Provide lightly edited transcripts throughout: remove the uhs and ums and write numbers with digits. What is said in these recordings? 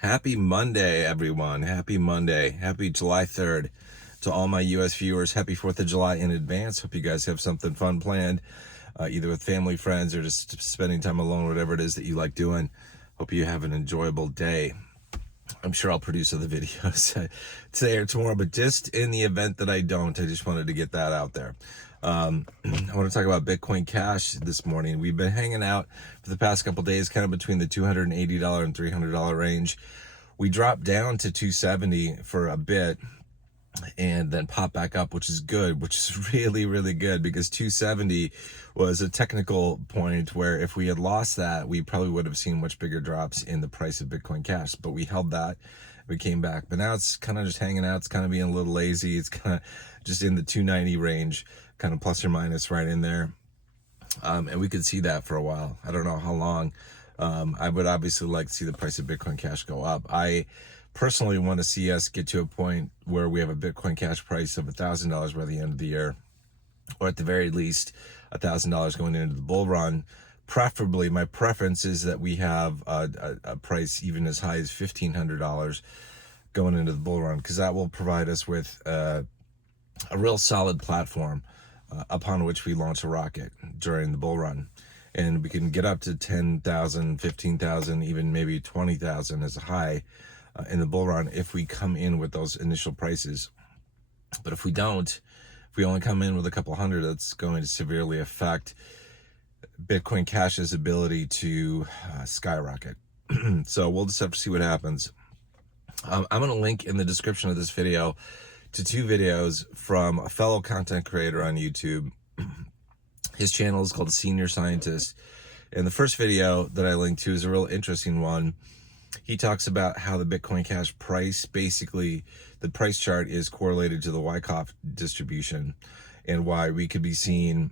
Happy Monday, everyone. Happy Monday. Happy July 3rd. To all my US viewers, happy 4th of July in advance. Hope you guys have something fun planned, either with family, friends, or just spending time alone, whatever it is that you like doing. Hope you have an enjoyable day. I'm sure I'll produce other videos today or tomorrow, but just in the event that I don't, I just wanted to get that out there. I want to talk about Bitcoin Cash this morning. We've been hanging out for the past couple days, kind of between the $280 and $300 range. We dropped down to 270 for a bit and then pop back up, which is good, which is really, really good, because 270 was a technical point where if we had lost that, we probably would have seen much bigger drops in the price of Bitcoin Cash, but we held that. We came back, but now it's kind of just hanging out. It's kind of being a little lazy. It's kind of just in the 290 range, kind of plus or minus right in there. And we could see that for a while. I don't know how long. I would obviously like to see the price of Bitcoin Cash go up. I personally want to see us get to a point where we have a Bitcoin Cash price of $1,000 by the end of the year, or at the very least $1,000 going into the bull run. Preferably, my preference is that we have a price even as high as $1,500 going into the bull run, because that will provide us with a real solid platform upon which we launch a rocket during the bull run. And we can get up to 10,000, 15,000, even maybe 20,000 as a high in the bull run if we come in with those initial prices. But if we don't, if we only come in with a couple hundred, that's going to severely affect Bitcoin Cash's ability to skyrocket. So we'll just have to see what happens. I'm going to link in the description of this video to two videos from a fellow content creator on YouTube. His channel is called Senior Scientist. And the first video that I linked to is a real interesting one. He talks about how the Bitcoin Cash price, basically the price chart is correlated to the Wyckoff distribution, and why we could be seeing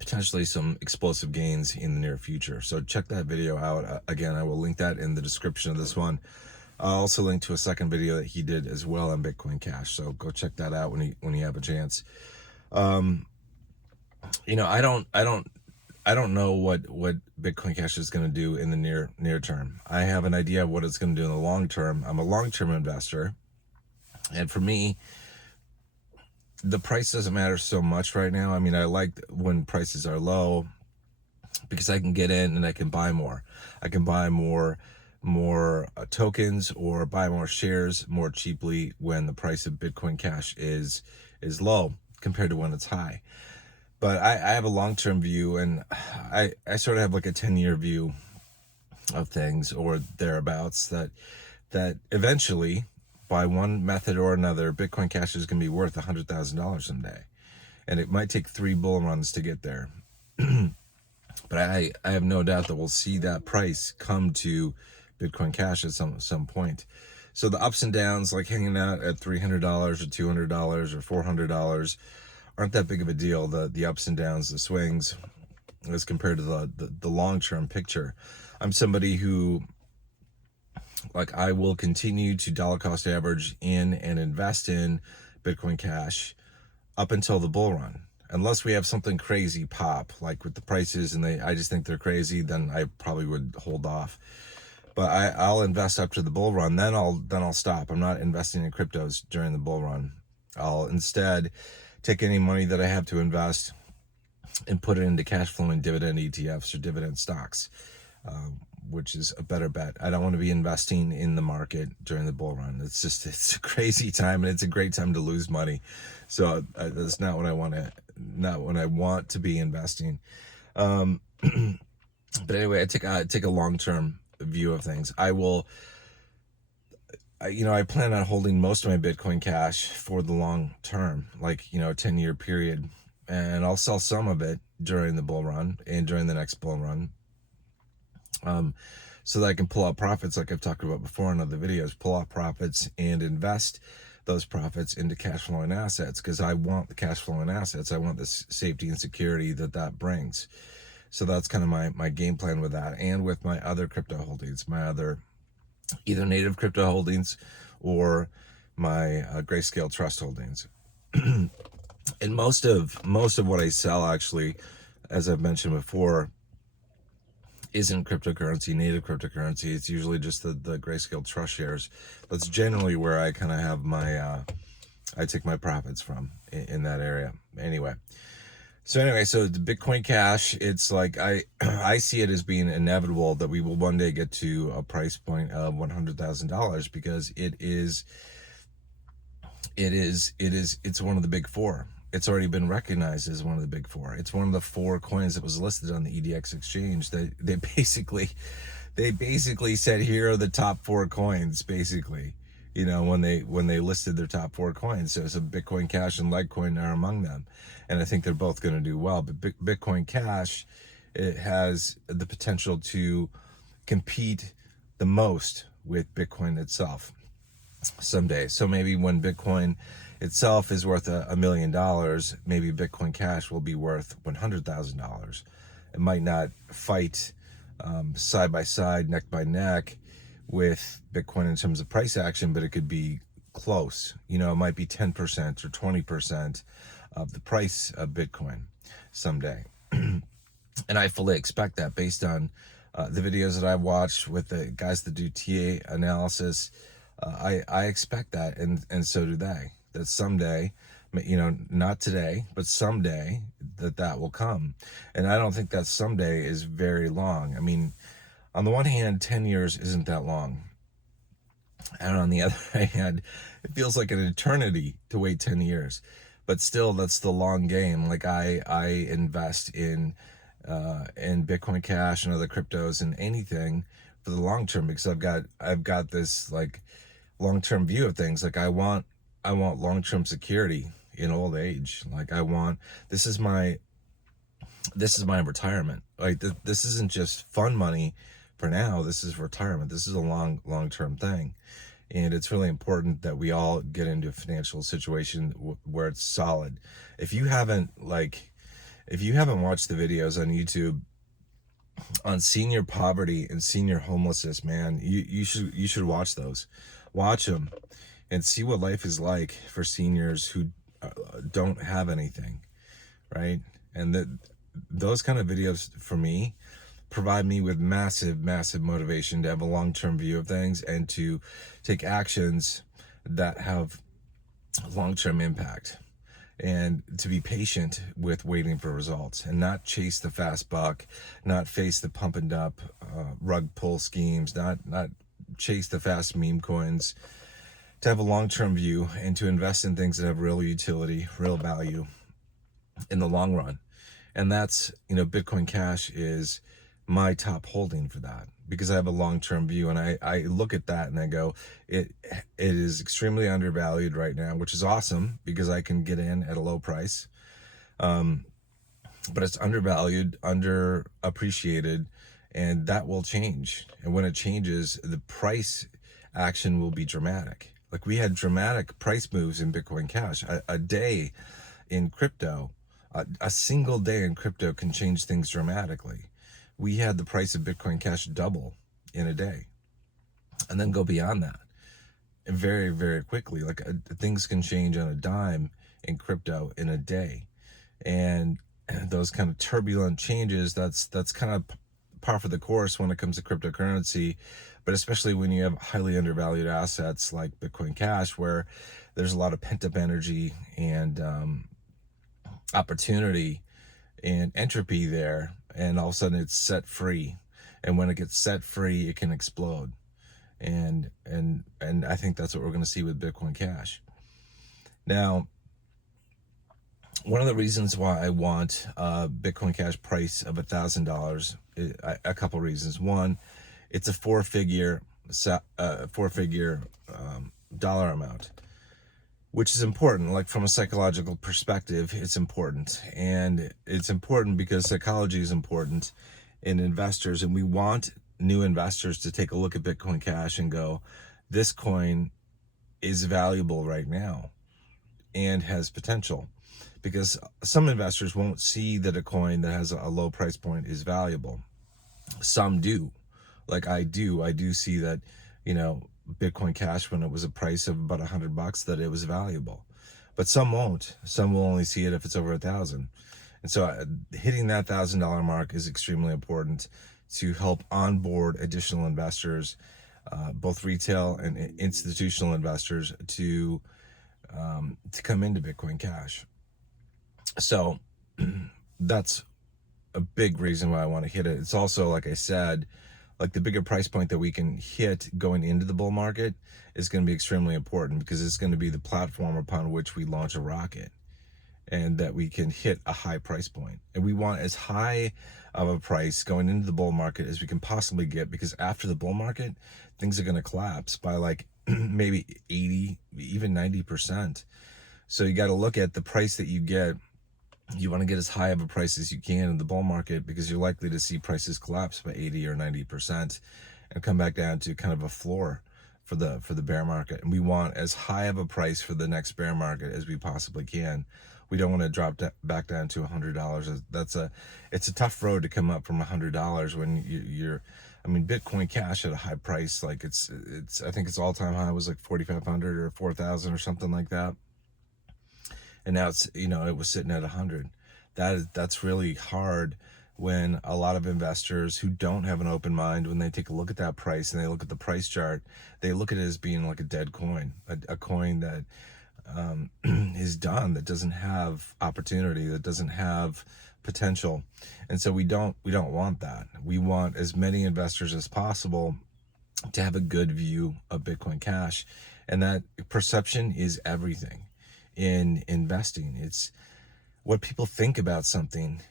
potentially some explosive gains in the near future. So check that video out. Again, I will link that in the description of this one. I'll also link to a second video that he did as well on Bitcoin Cash. So go check that out when you have a chance. You know, I don't know what Bitcoin Cash is going to do in the near term. I have an idea of what it's going to do in the long term. I'm a long-term investor, and for me, the price doesn't matter so much right now. I mean, I like when prices are low because I can get in and I can buy more. I can buy more tokens or buy more shares more cheaply when the price of Bitcoin Cash is low compared to when it's high. But I have a long-term view, and I sort of have like a 10-year view of things or thereabouts, that eventually, by one method or another, Bitcoin Cash is going to be worth $100,000 someday. And it might take 3 bull runs to get there. But I have no doubt that we'll see that price come to Bitcoin Cash at some point. So the ups and downs, like hanging out at $300 or $200 or $400, aren't that big of a deal. The ups and downs, the swings, as compared to the long-term picture. I'm somebody who, like, I will continue to dollar cost average in and invest in Bitcoin Cash up until the bull run. Unless we have something crazy pop, like with the prices, and I just think they're crazy, then I probably would hold off. But I'll invest up to the bull run. Then I'll stop. I'm not investing in cryptos during the bull run. I'll instead take any money that I have to invest and put it into cash flowing dividend ETFs or dividend stocks, which is a better bet. I don't want to be investing in the market during the bull run. It's a crazy time, and it's a great time to lose money. So that's not what I want to be investing. But anyway, I take a long-term view of things. I plan on holding most of my Bitcoin Cash for the long term, like, a 10-year period. And I'll sell some of it during the bull run and during the next bull run, so that I can pull out profits, like I've talked about before in other videos, pull out profits and invest those profits into cash flowing assets, because I want the cash flowing assets. I want the safety and security that brings. So that's kind of my game plan with that, and with my other crypto holdings, my other either native crypto holdings or my Grayscale Trust holdings. And most of what I sell, actually, as I've mentioned before, isn't cryptocurrency, native cryptocurrency. It's usually just the Grayscale Trust shares. That's generally where I kind of have my, I take my profits from in that area. Anyway. So the Bitcoin Cash, it's like I see it as being inevitable that we will one day get to a price point of $100,000 because it's one of the big four. It's already been recognized as one of the big four. It's one of the 4 coins that was listed on the EDX exchange. They basically said, here are the top 4 coins, basically, when they listed their top 4 coins. So Bitcoin Cash and Litecoin are among them, and I think they're both going to do well. But Bitcoin Cash, it has the potential to compete the most with Bitcoin itself someday. So maybe when Bitcoin itself is worth $1 million, maybe Bitcoin Cash will be worth $100,000. It might not fight side by side, neck by neck with Bitcoin in terms of price action, but it could be close. It might be 10% or 20% of the price of Bitcoin someday. And I fully expect that based on the videos that I've watched with the guys that do TA analysis. I expect that, and so do they, that someday, not today, but someday that will come. And I don't think that someday is very long. I mean, on the one hand, 10 years isn't that long. And on the other hand, it feels like an eternity to wait 10 years. But still, that's the long game. Like I invest in Bitcoin Cash and other cryptos and anything for the long term, because I've got this like long-term view of things. Like I want long-term security in old age. Like this is my retirement. Like this isn't just fun money for now. This is retirement. This is a long-term thing. And it's really important that we all get into a financial situation where it's solid. If you haven't watched the videos on YouTube on senior poverty and senior homelessness, man, you should watch those. Watch them and see what life is like for seniors who don't have anything, right? And those kind of videos for me provide me with massive motivation to have a long-term view of things and to take actions that have long-term impact, and to be patient with waiting for results and not chase the fast buck, not face the pump and dump rug pull schemes, not chase the fast meme coins, to have a long-term view and to invest in things that have real utility, real value in the long run. And that's, Bitcoin Cash is my top holding for that, because I have a long-term view, and I look at that and I go, it is extremely undervalued right now, which is awesome because I can get in at a low price. But it's undervalued, underappreciated, and that will change. And when it changes, the price action will be dramatic. Like we had dramatic price moves in Bitcoin Cash. A day in crypto, a single day in crypto can change things dramatically. We had the price of Bitcoin Cash double in a day, and then go beyond that very, very quickly. Like things can change on a dime in crypto in a day. And those kind of turbulent changes, that's kind of par for the course when it comes to cryptocurrency, but especially when you have highly undervalued assets like Bitcoin Cash, where there's a lot of pent-up energy and opportunity and entropy there, and all of a sudden it's set free. And when it gets set free, it can explode. And I think that's what we're going to see with Bitcoin Cash. Now, one of the reasons why I want Bitcoin Cash price of $1,000, a couple reasons. One, it's a four-figure dollar amount, which is important. Like from a psychological perspective, it's important, and it's important because psychology is important in investors, and we want new investors to take a look at Bitcoin Cash and go, this coin is valuable right now and has potential. Because some investors won't see that a coin that has a low price point is valuable. Some do. Like I do. I do see that, Bitcoin Cash, when it was a price of about $100, that it was valuable. But some won't. Some will only see it if it's over 1,000. And so hitting that $1,000 mark is extremely important to help onboard additional investors, both retail and institutional investors, to come into Bitcoin Cash. So that's a big reason why I want to hit it. It's also, like I said, like the bigger price point that we can hit going into the bull market is going to be extremely important, because it's going to be the platform upon which we launch a rocket, and that we can hit a high price point. And we want as high of a price going into the bull market as we can possibly get, because after the bull market, things are going to collapse by like maybe 80, even 90%. So you got to look at the price that you get. You want to get as high of a price as you can in the bull market, because you're likely to see prices collapse by 80 or 90% and come back down to kind of a floor for the bear market. And we want as high of a price for the next bear market as we possibly can. We don't want to drop back down to $100. It's a tough road to come up from $100 when you're, I mean, Bitcoin Cash at a high price, like it's I think its all-time high was like 4,500 or 4,000 or something like that. And now it's, it was sitting at 100. That's really hard when a lot of investors who don't have an open mind, when they take a look at that price and they look at the price chart, they look at it as being like a dead coin, a coin that is done, that doesn't have opportunity, that doesn't have potential. And so we don't want that. We want as many investors as possible to have a good view of Bitcoin Cash. And that perception is everything in investing. It's what people think about something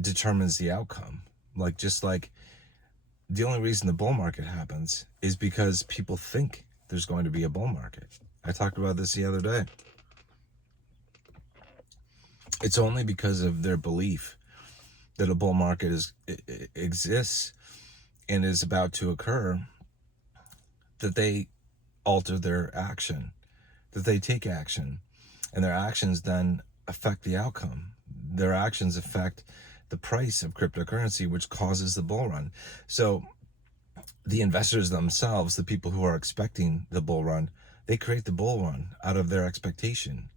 determines the outcome. Just like the only reason the bull market happens is because people think there's going to be a bull market. I talked about this the other day. It's only because of their belief that a bull market exists and is about to occur that they alter their action, that they take action, and their actions then affect the outcome. Their actions affect the price of cryptocurrency, which causes the bull run. So the investors themselves, the people who are expecting the bull run, they create the bull run out of their expectation.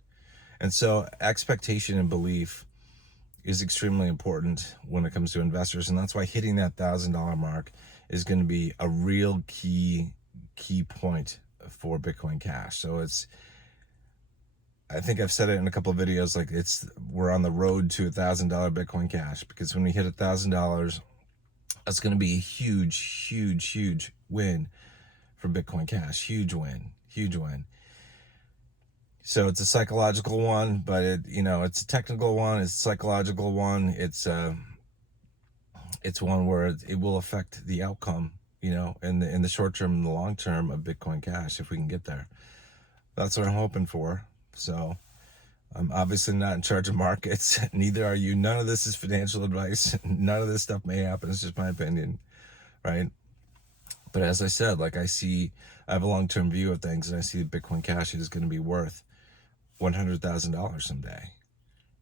And so expectation and belief is extremely important when it comes to investors. And that's why hitting that $1,000 mark is going to be a real key point for Bitcoin Cash. So I think I've said it in a couple of videos, like we're on the road to $1,000 Bitcoin Cash, because when we hit $1,000, that's going to be a huge win for Bitcoin Cash. Huge win. So it's a psychological one, but it's a technical one, it's a psychological one. It's one where it will affect the outcome, in the short term and the long term of Bitcoin Cash, if we can get there. That's what I'm hoping for. So I'm obviously not in charge of markets. Neither are you. None of this is financial advice. None of this stuff may happen. It's just my opinion, right? But as I said, I have a long-term view of things, and I see that Bitcoin Cash is going to be worth $100,000 someday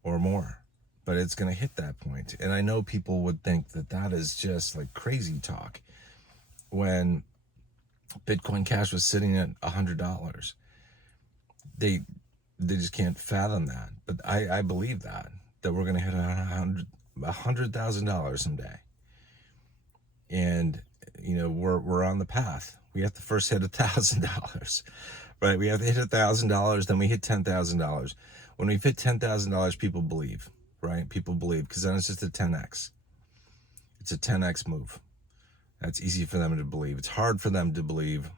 or more. But it's going to hit that point. And I know people would think that is just like crazy talk. When Bitcoin Cash was sitting at $100, they just can't fathom that. But I believe that we're going to hit $100,000 someday. And we're on the path. We have to first hit $1,000, right? We have to hit $1,000, then we hit $10,000. When we hit $10,000, people believe, right? People believe, because then it's just a 10x. It's a 10x move. That's easy for them to believe. It's hard for them to believe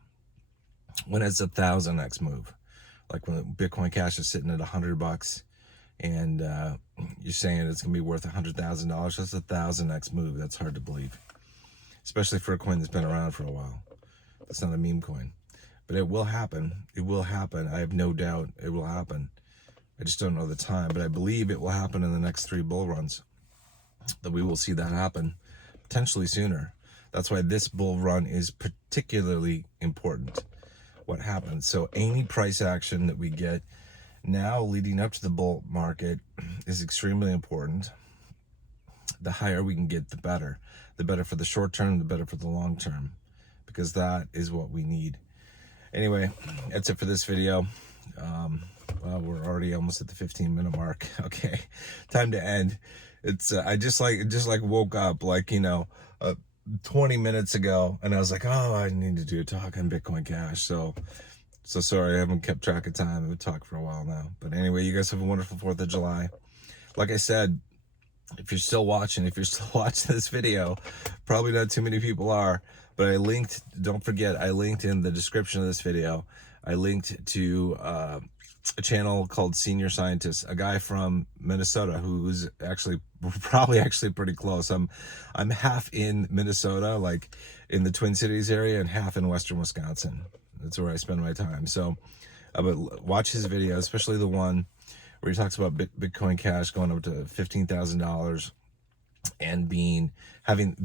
when it's a 1,000x move. Like when Bitcoin Cash is sitting at $100 and you're saying it's going to be worth $100,000. That's a 1,000x move. That's hard to believe, especially for a coin that's been around for a while. That's not a meme coin, but it will happen. It will happen. I have no doubt it will happen. I just don't know the time, but I believe it will happen in the next 3 bull runs, that we will see that happen potentially sooner. That's why this bull run is particularly important. What happens? So any price action that we get now leading up to the bull market is extremely important. The higher we can get, the better. The better for the short term, the better for the long term, because that is what we need. Anyway, that's it for this video. Well, we're already almost at the 15-minute mark. Okay, time to end. It's I just woke up like, 20 minutes ago, and I was like, oh, I need to do a talk on Bitcoin Cash. So sorry, I haven't kept track of time. I've been talking for a while now. But anyway, you guys have a wonderful 4th of July. Like I said, if you're still watching this video, probably not too many people are, but don't forget, I linked in the description of this video, I linked to a channel called Senior Scientist, a guy from Minnesota who's probably pretty close. I'm half in Minnesota, like in the Twin Cities area, and half in Western Wisconsin. That's where I spend my time. So, but watch his video, especially the one where he talks about Bitcoin Cash going up to $15,000 and having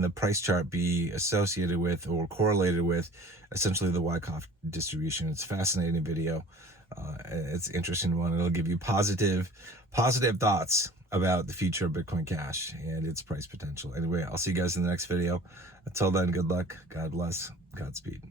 the price chart be associated with or correlated with essentially the Wyckoff distribution. It's a fascinating video. It's an interesting one. It'll give you positive thoughts about the future of Bitcoin Cash and its price potential. Anyway, I'll see you guys in the next video. Until then, good luck, God bless, Godspeed.